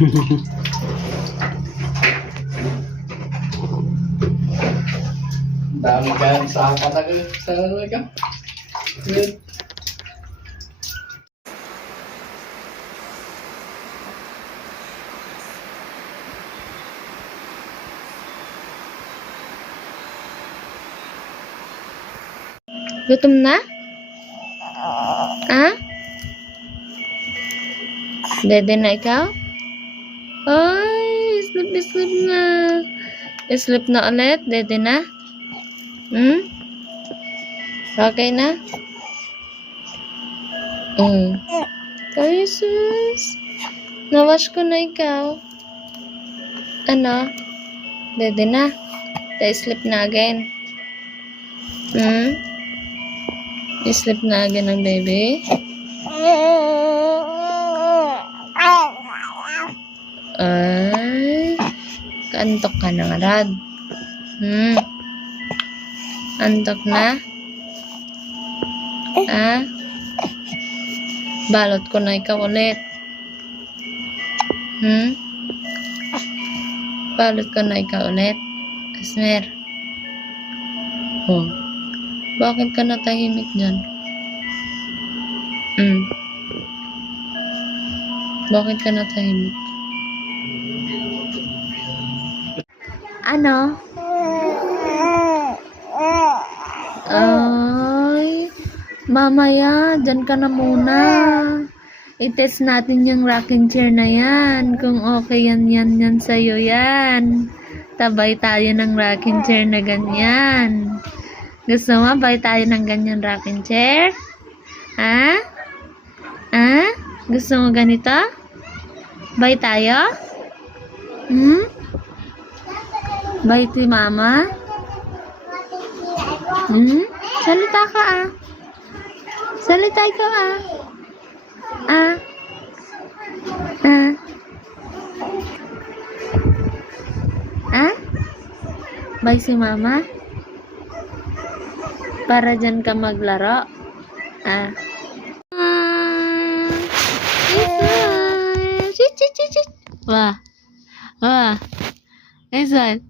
Dami ka sa katagal sa ano ka. Gutom na? Ha? Dede na ikaw? Ay, sleep na. Sleep na ulit? Dede na? Okay na? Ay, sus. Nawash ko na ikaw. Ano? Dede na? Sleep na again. Sleep na again ang baby? Ay, kaantok ka na nga, Rad. Antok na? Balot ko na ikaw ulit. Balot ko na ikaw ulit. Asmer. Bakit ka natahimik dyan? Bakit ka natahimik? Ano? Ay, mamaya, dyan ka na muna. I-test natin yung rocking chair na yan. Kung okay yan sa'yo yan. Tabay tayo ng rocking chair na ganyan. Gusto mo, bay tayo ng ganyan rocking chair? Ha? Gusto mo ganito? Bay tayo? Bay ti mama? Salita ka Salita ikaw Bay si mama? Para dyan ka maglaro. Wah. Isan.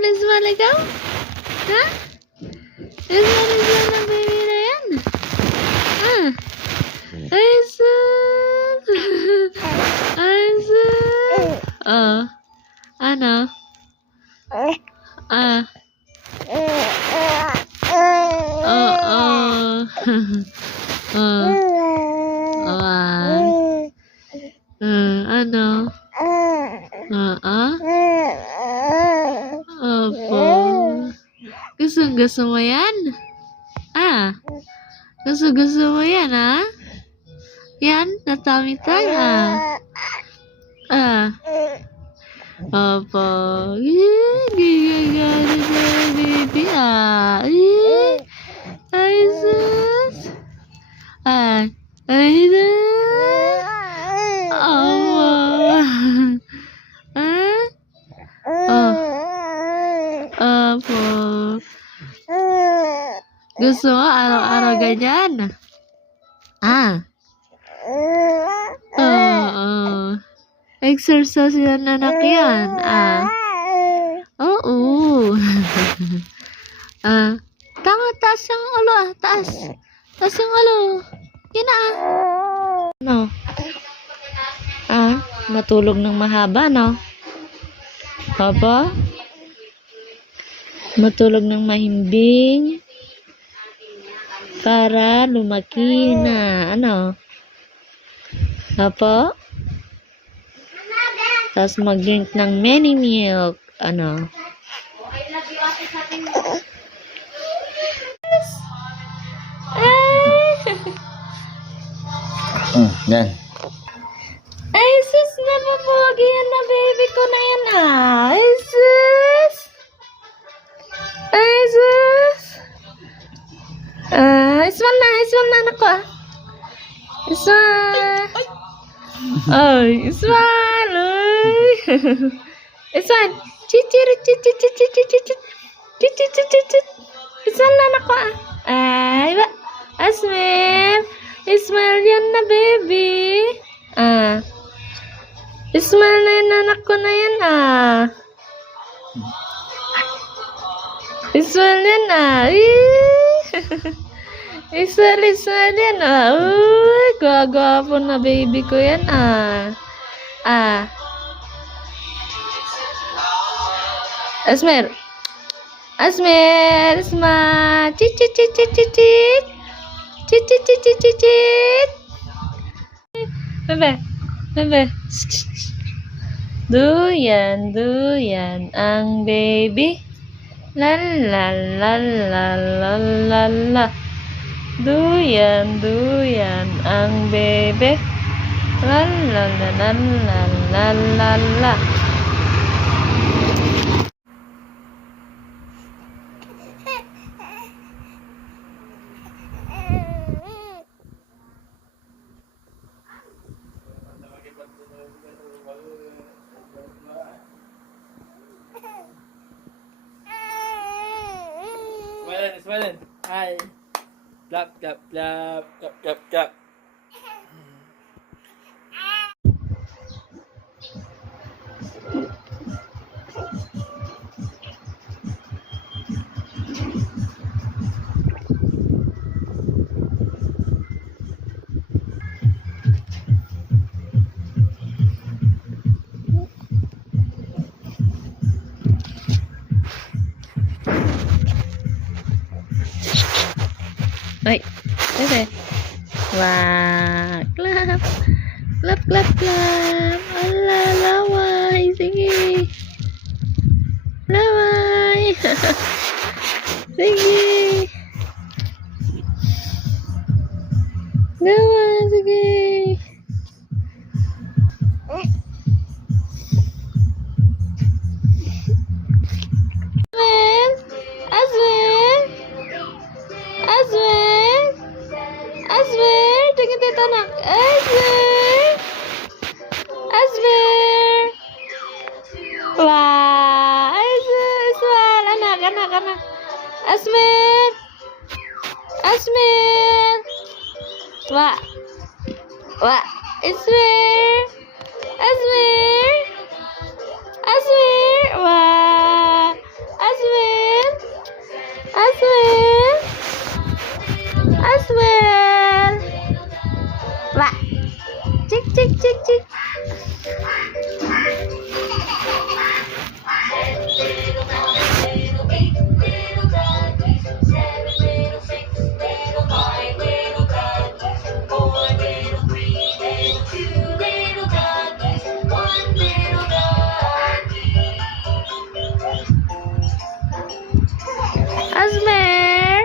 Isman ikaw? Isman ang baby na yan? Ay, sus! Ano? Ano? Opo. Gusto mo yan? Gusto mo yan, Yan, na-tummy time, Opo. Gigagano siya, baby, Ay, sus. Ay, sus. Opo. Gusto mo araw-araw ganyan? Exercise yan, anak yan. Oo. Taas yung ulo, taas. Taas yung ulo. Yan No. Matulog ng mahaba, no? Papa? Matulog ng mahimbing. Para lumaki na, Papa? Tapos mag-drink ng many milk. Yan. Ay, sus, napapogi yan na baby ko na yan, Ay, sus. Ay, sus. Isman na anak ko, Smile! Ay, smile! Ay! Smile! Chichirit, chichirit, chichirit, chichirit. Smile na ako ah. Ay, ba? Smile! Smile yan na, baby. Ah. Smile na yung anak ko na yan ah. Smile yan ah. Smile yan ah. Uy, gagapo na baby ko yan ah. Ah. Asmer. Asmer. Smile. Chit chit chit chit chit chit. Chit chit chit chit chit chit. Bebe. Bebe. Duyan, duyan ang baby. La la la la la la la. Duyan, duyan ang baby. La la la la la la la la. Smile. Hi. Clap, clap, clap, clap, clap, clap. Ay, bebe. Wah, clap. Clap, clap, clap. Ala, laway. Sige. Laway. Sige. Laway, sige. Aswin. Aswin. Aswin. Tingin dito anak. Aswin. Aswin. Wah. Aswin. Anak. Aswin. Aswin. Wah. Wah. Aswin. Aswin. Aswin. Wah. Aswin. Aswin. Aswin. Wah. Cik cik cik cik. Asmer.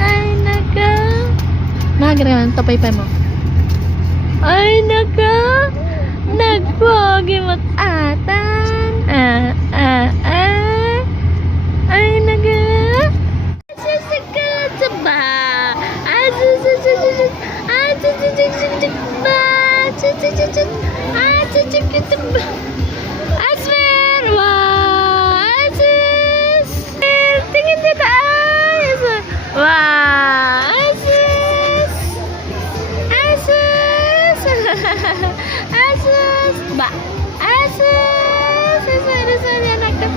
Ay, naka. Nagre to paypay mo. Ay, naka. Nagpogi mat-atan. Ay, naka. Sasagat sa ba. Asmer! Wow! Asus! Tingin dito! Ay! Wow! Asus! Asus! Asus! Ba? Asus! Asus! Anak ko.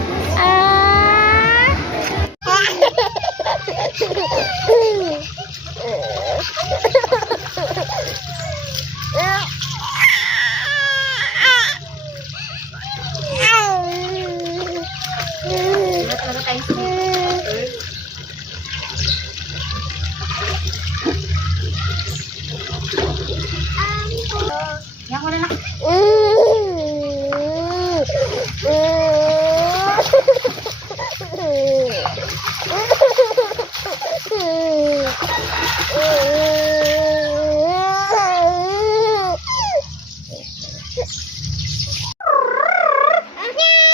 Yang ko na nak.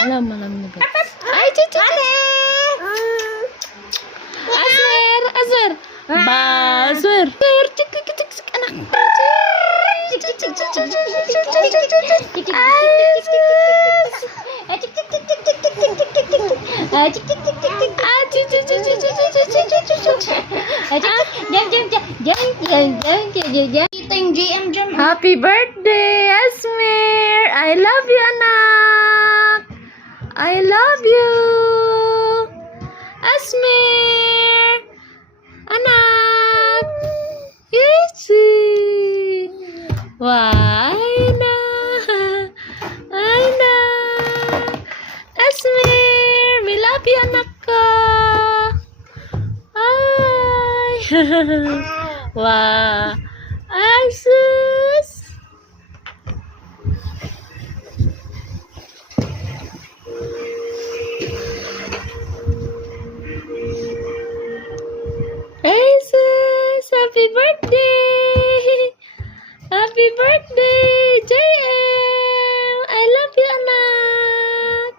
Alam mo guys. Ay, chuchu. Aswer, aswer. Ba, aswer. Anak. Ito yung JM dyan. Happy birthday, Asmir! I love you, anak! I love you! Asmir! Anak! Yesi! Wah, Aina! Aina! Asmir! We love you, anak ko! Ay! Wah! Ay, sus! Hey, sus! Happy birthday! Happy birthday, JM! I love you, anak!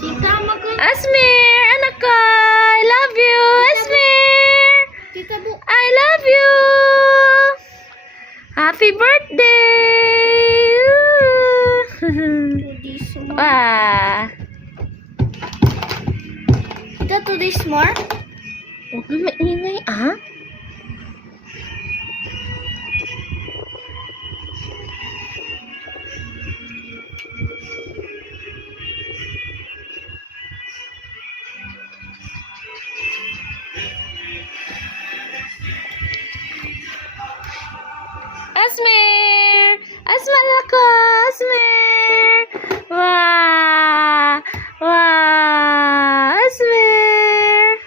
Tita, Asmir! Anak ko! I love you! Asmir! Tita bu. I love you! Happy birthday! Wah! Tita, to this more? Huwag na maingay, ah? Asmir! Asmar ako! Asmir! Wah! Wah! Asmir!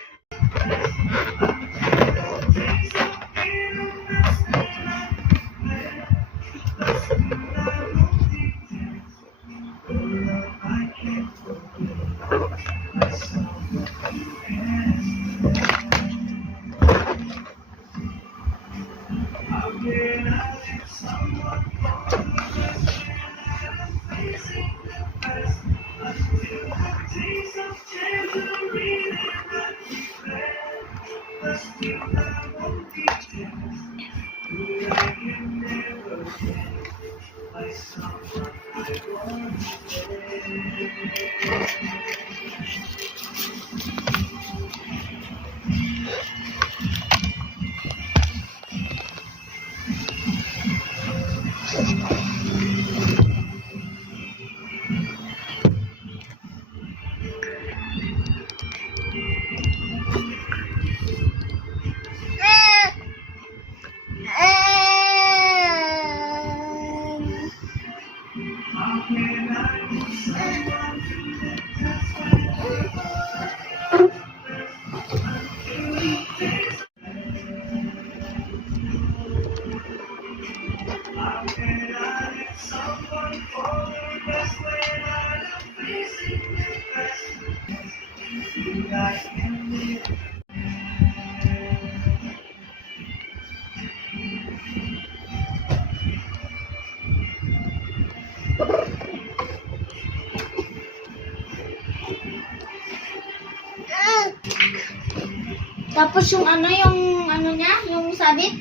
Tapos yung ano niya, yung sabit.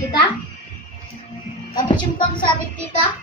Tita? Tapos yung pangsabit, tita?